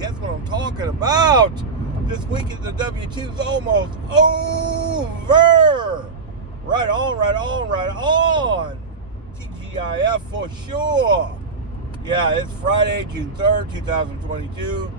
That's what I'm talking about. This week the W2 is almost over. Right on, right on, right on. TGIF for sure. Yeah, it's Friday, June 3rd, 2022.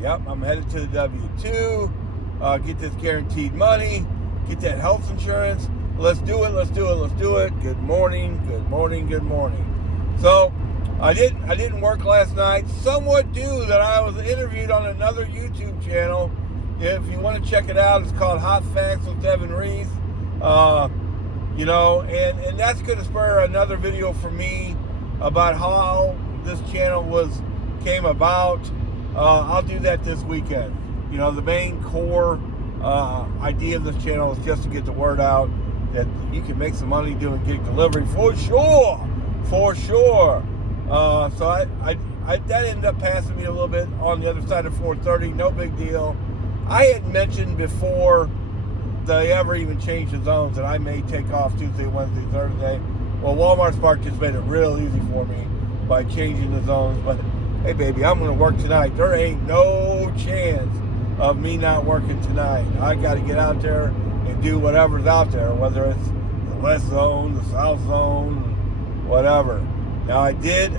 Yep, I'm headed to the W2. Get this guaranteed money. Get that health insurance. Let's do it, let's do it, let's do it. Good morning, good morning, good morning. So, I didn't work last night. Somewhat due that I was interviewed on another YouTube channel. If you want to check it out, it's called Hot Facts with Devin Reese. And that's going to spur another video for me about how this channel came about. I'll do that this weekend. You know, the main core idea of this channel is just to get the word out that you can make some money doing gig delivery for sure. So I that ended up passing me a little bit on the other side of 430. No big deal. I had mentioned before they ever even changed the zones that I may take off Tuesday, Wednesday, Thursday. Well, Walmart Spark just made it real easy for me by changing the zones. But hey, baby, I'm going to work tonight. There ain't no chance of me not working tonight. I got to get out there and do whatever's out there, whether it's the West Zone, the South Zone, whatever. Now, I did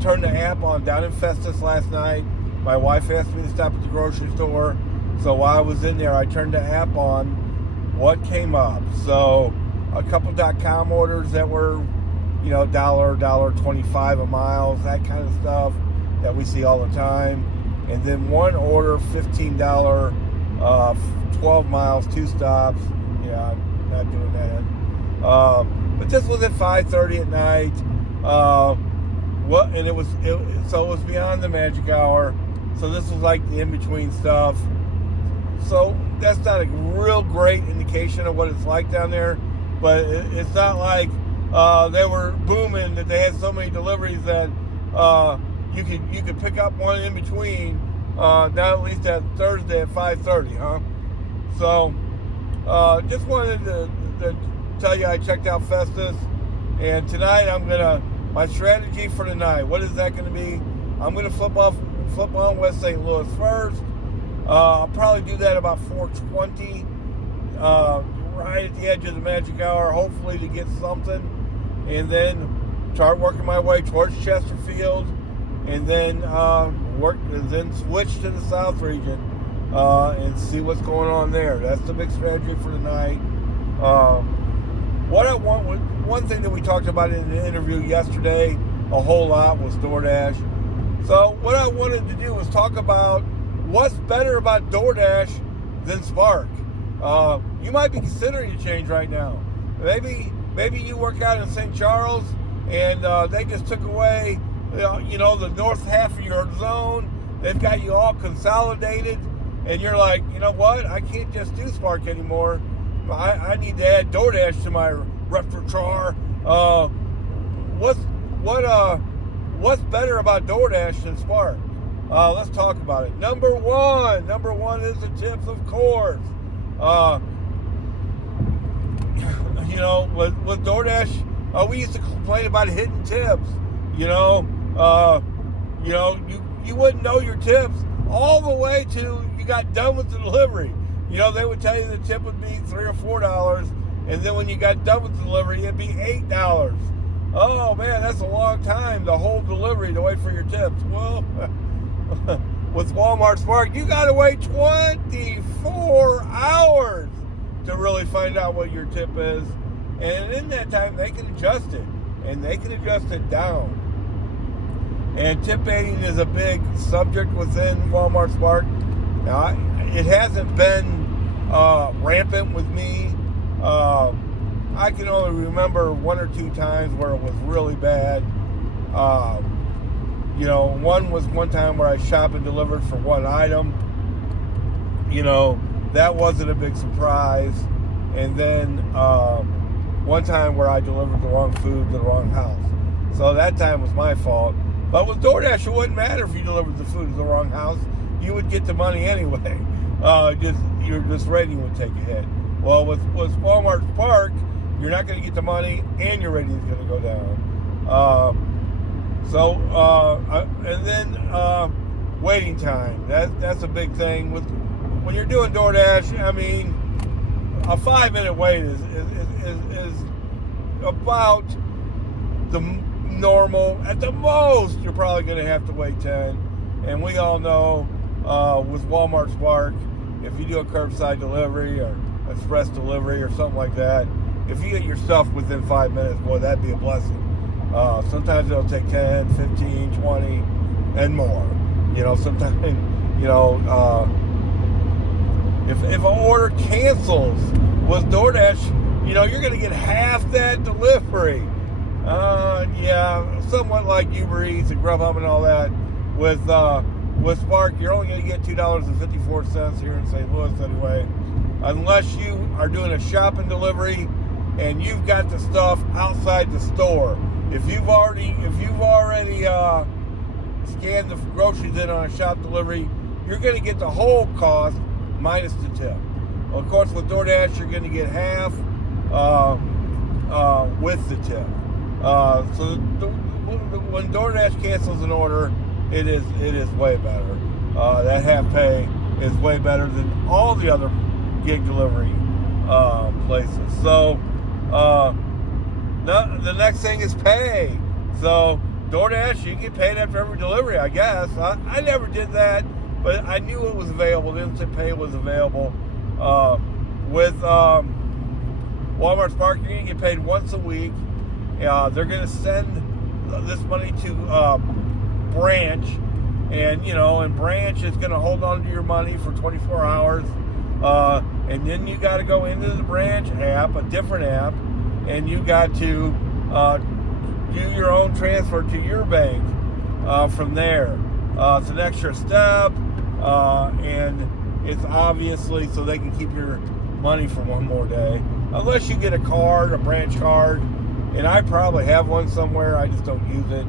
turn the app on down in Festus last night. My wife asked me to stop at the grocery store. So while I was in there, I turned the app on. What came up? So a couple .com orders that were, $1.25 a mile, that kind of stuff that we see all the time. And then one order, $15, 12 miles, 2 stops. Yeah, I'm not doing that. But this was at 5:30 at night. It was beyond the magic hour. So this was like the in-between stuff. So that's not a real great indication of what it's like down there. But it's not like they were booming that they had so many deliveries that you could pick up one in between. Not at least that Thursday at 5:30, huh? So just wanted to tell you I checked out Festus, and tonight my strategy for tonight. What is that going to be? I'm going to flip on West St. Louis first. I'll probably do that about 4:20, right at the edge of the magic hour, hopefully to get something, and then start working my way towards Chesterfield, and then switch to the South region and see what's going on there. That's the big strategy for tonight. One thing that we talked about in the interview yesterday a whole lot was Doordash. So what I wanted to do was talk about what's better about Doordash than Spark. You might be considering a change right now. Maybe you work out in St. Charles and they just took away the north half of your zone. They've got you all consolidated, and you're like, you know what? I can't just do Spark anymore. I need to add Doordash to my repertoire. What's better about Doordash than Spark? Let's talk about it. Number one is the tips, of course. With Doordash, we used to complain about hidden tips. You wouldn't know your tips all the way till you got done with the delivery. They would tell you the tip would be $3 or $4, and then when you got done with the delivery, it'd be $8. Oh man, that's a long time, the whole delivery to wait for your tips. Well, with Walmart Spark, you gotta wait 24 hours to really find out what your tip is. And in that time, they can adjust it, and they can adjust it down. And tip baiting is a big subject within Walmart Spark. Now, it hasn't been rampant with me. I can only remember 1 or 2 times where it was really bad. One was one time where I shop and delivered for one item. That wasn't a big surprise. And then one time where I delivered the wrong food to the wrong house. So that time was my fault. But with Doordash, it wouldn't matter if you delivered the food to the wrong house. You would get the money anyway. Your rating would take a hit. Well, with Walmart Spark, you're not going to get the money, and your rating is going to go down. So and then waiting time. That's a big thing with when you're doing DoorDash. I mean, a 5-minute wait is about the normal. At the most, you're probably going to have to wait 10. And we all know with Walmart Spark, if you do a curbside delivery or express delivery or something like that, if you get your stuff within 5 minutes, boy, that'd be a blessing. Sometimes it'll take 10, 15, 20, and more. You know, sometimes, you know, if an order cancels with DoorDash, you know, you're going to get half that delivery. Yeah, somewhat like Uber Eats and Grubhub and all that. With Spark, you're only going to get $2.54 here in St. Louis anyway, unless you are doing a shopping delivery and you've got the stuff outside the store. If you've already scanned the groceries in on a shop delivery, you're going to get the whole cost minus the tip. Well, of course, with DoorDash, you're going to get half with the tip. So when DoorDash cancels an order, it is way better. That half pay is way better than all the other gig delivery places. So the next thing is pay. So DoorDash, you get paid after every delivery, I guess. I never did that, but I knew it was available. The instant pay was available. With Walmart Spark, you're going to get paid once a week. They're going to send this money to branch, and branch is going to hold on to your money for 24 hours. And then you got to go into the branch app, a different app, and you got to do your own transfer to your bank from there. It's an extra step, and it's obviously so they can keep your money for one more day. Unless you get a card, a branch card, and I probably have one somewhere, I just don't use it.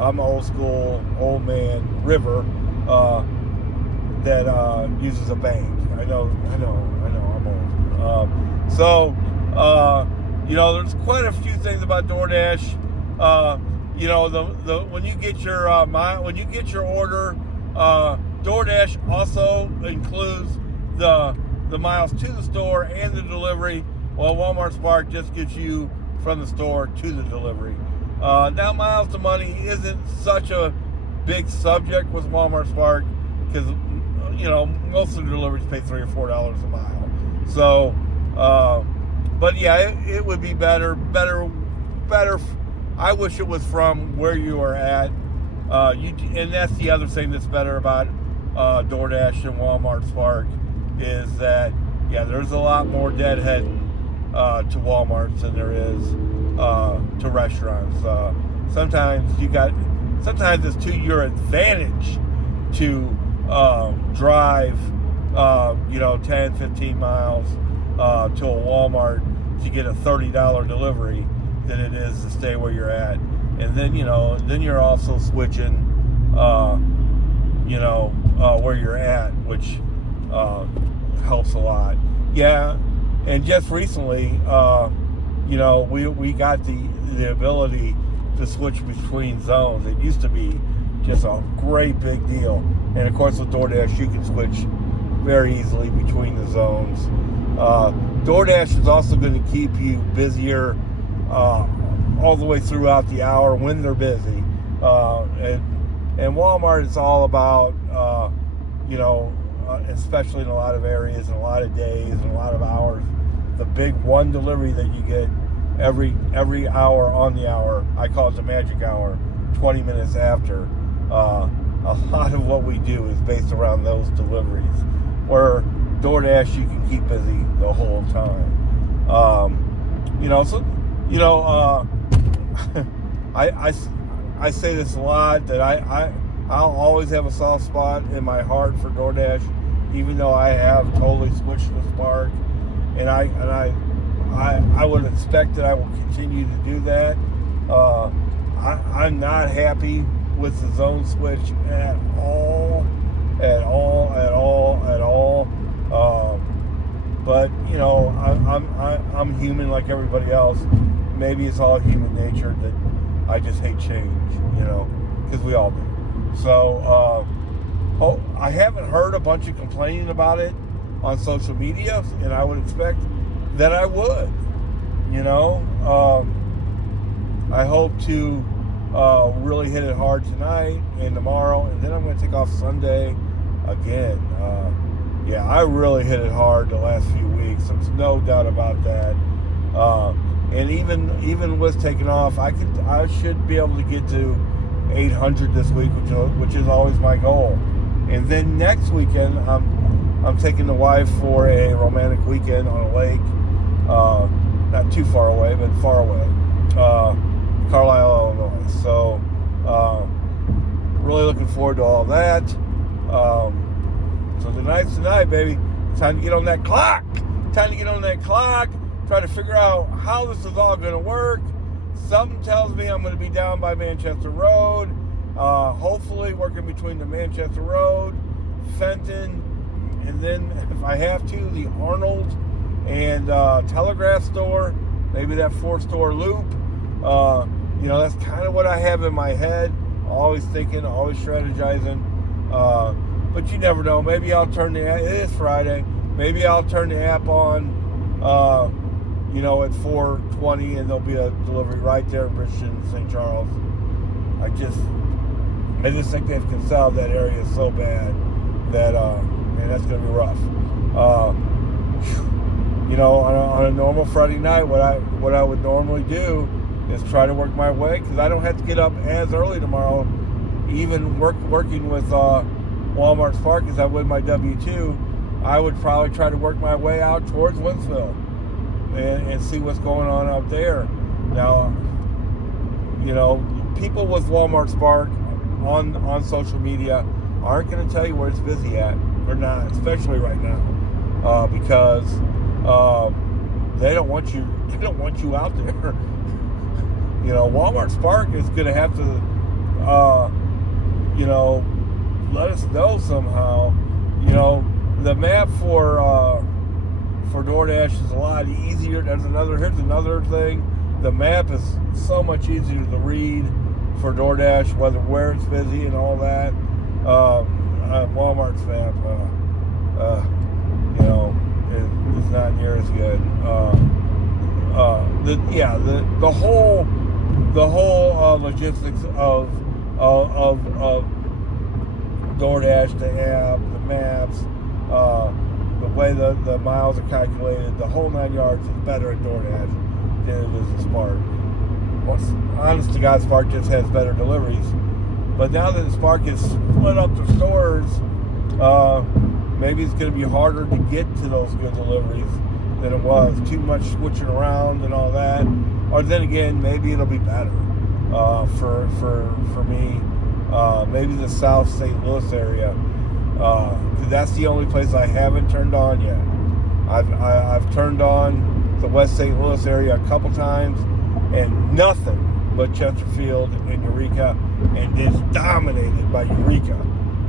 I'm an old school, old man, River, that uses a bank. I know, I'm old. There's quite a few things about DoorDash. When you get your order, DoorDash also includes the miles to the store and the delivery, while Walmart Spark just gets you from the store to the delivery. Now, miles to money isn't such a big subject with Walmart Spark because most of the deliveries pay $3 or $4 a mile. So, but yeah, it would be better. I wish it was from where you are at. And that's the other thing that's better about DoorDash and Walmart Spark is that there's a lot more deadheading to Walmarts than there is to restaurants. Sometimes it's to your advantage to drive 10, 15 miles to a Walmart to get a $30 delivery than it is to stay where you're at. And then you're also switching where you're at, which helps a lot. Yeah. And just recently, we got the ability to switch between zones. It used to be just a great big deal. And of course, with DoorDash, you can switch very easily between the zones. DoorDash is also going to keep you busier all the way throughout the hour when they're busy. And Walmart is all about, especially in a lot of areas and a lot of days and a lot of hours, the big one delivery that you get every hour on the hour. I call it the magic hour, 20 minutes after. A lot of what we do is based around those deliveries, where DoorDash you can keep busy the whole time. I say this a lot, that I'll always have a soft spot in my heart for DoorDash, even though I have totally switched to Spark, and I would expect that I will continue to do that. I'm not happy with the zone switch at all. But I'm human like everybody else. Maybe it's all human nature that I just hate change. because we all do. So I haven't heard a bunch of complaining about it on social media, and I would expect that I would. I hope to really hit it hard tonight and tomorrow, and then I'm going to take off Sunday again. I really hit it hard the last few weeks. There's no doubt about that. And even with taking off, I should be able to get to 800 this week, which is always my goal. And then next weekend, I'm taking the wife for a romantic weekend on a lake, not too far away, but far away, Carlisle, Illinois. So really looking forward to all that. So tonight's tonight, baby. It's time to get on that clock. Try to figure out how this is all going to work. Something tells me I'm going to be down by Manchester Road. Hopefully working between the Manchester Road, Fenton, and then if I have to, the Arnold and Telegraph store, maybe that 4-store loop. That's kind of what I have in my head. Always thinking, always strategizing. But you never know. Maybe I'll turn the app. It is Friday. Maybe I'll turn the app on, at 4:20, and there'll be a delivery right there in Bridgeton, St. Charles. I just think they've consolidated that area so bad that, that's going to be rough. On a normal Friday night, what I would normally do is try to work my way, because I don't have to get up as early tomorrow, even working with Walmart Spark as I would my W-2. I would probably try to work my way out towards Winsville and see what's going on out there. Now, people with Walmart Spark on social media aren't going to tell you where it's busy at. They're not, especially right now, because they don't want you out there. Walmart Spark is going to have to, let us know somehow. The map for Doordash is a lot easier. Here's another thing. The map is so much easier to read for Doordash, where it's busy and all that. Walmart's map, is not near as good. The whole logistics of Doordash, the app, the maps, the way the miles are calculated, the whole 9 yards is better at Doordash than it is at Spark. Honest to God, Spark just has better deliveries. But now that Spark has split up the stores, maybe it's going to be harder to get to those good deliveries than it was. Too much switching around and all that. Or then again, maybe it'll be better for me. Maybe the South St. Louis area. That's the only place I haven't turned on yet. I've turned on the West St. Louis area a couple times, and nothing but Chesterfield and Eureka, and it's dominated by Eureka.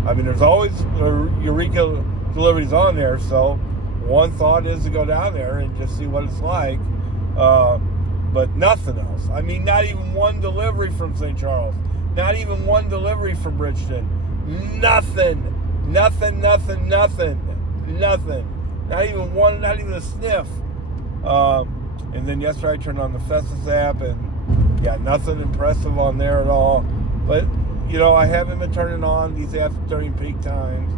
I mean, there's always Eureka deliveries on there, so one thought is to go down there and just see what it's like, but nothing else. I mean, not even one delivery from St. Charles, not even one delivery from Bridgeton, nothing. Not even one, not even a sniff. And then yesterday I turned on the Festus app, and nothing impressive on there at all. But I haven't been turning on these apps during peak times,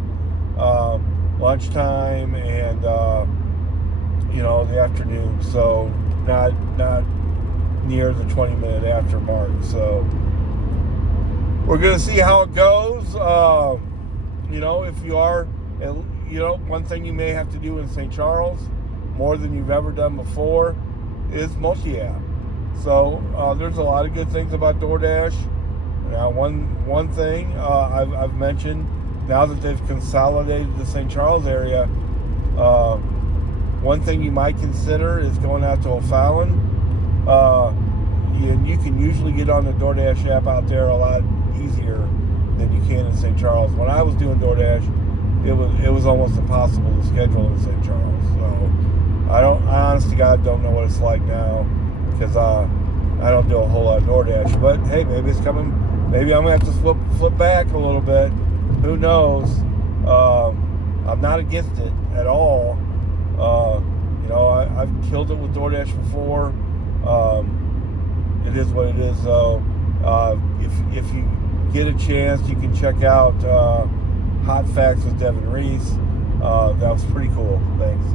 lunchtime, and the afternoon. So not near the 20-minute after mark. So we're gonna see how it goes. If you are, one thing you may have to do in St. Charles, more than you've ever done before, is multi-app. So there's a lot of good things about Doordash. Now, one thing I've mentioned, now that they've consolidated the St. Charles area, one thing you might consider is going out to O'Fallon. You can usually get on the Doordash app out there a lot easier than you can in St. Charles. When I was doing Doordash, it was almost impossible to schedule in St. Charles. So I honest to God don't know what it's like now, because I don't do a whole lot of Doordash. But hey, maybe it's coming maybe I'm gonna have to flip back a little bit. Who knows? I'm not against it at all. I've killed it with Doordash before. It is what it is, though. If you get a chance, you can check out Hot Facts with Devin Reese. That was pretty cool. Thanks.